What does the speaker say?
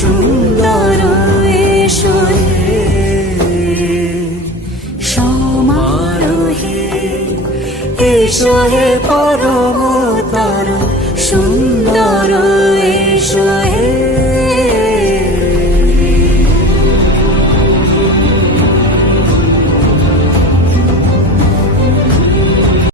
সুন্দর সমারোহে এসহে পরম তার সুন্দর ঈশ্বর